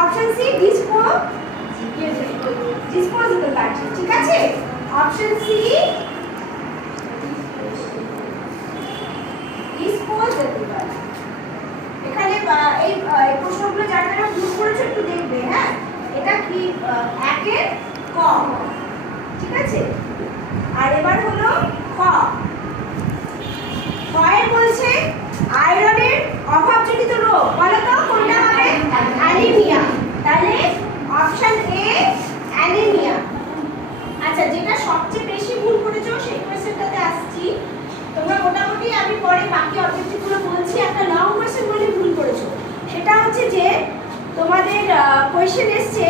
Option C disposable battery, ঠিক আছে? Option C disposable battery. এখানে এই প্রশ্নগুলো যারা যারা ভুল করেছে একটু দেখবে, হ্যাঁ, এটা কি একের ক, ঠিক আছে? আর এবার হলো খ। খয়ে বলছে আয়রনের অভাবজনিত রোগ, বলো তো কোনটা হবে? অ্যানিমিয়া। তাহলে অপশন এ অ্যানিমিয়া। আচ্ছা, যেটা সবচেয়ে বেশি ভুল করেছো সেই কোশ্চেনটাতে আসছি। তোমরা মোটামুটি, আমি পরে বাকি অবজেক্টিভগুলো বলছি, একটা লং কোশ্চেন বলে ভুল করেছো। সেটা হচ্ছে যে তোমাদের কোশ্চেন এসছে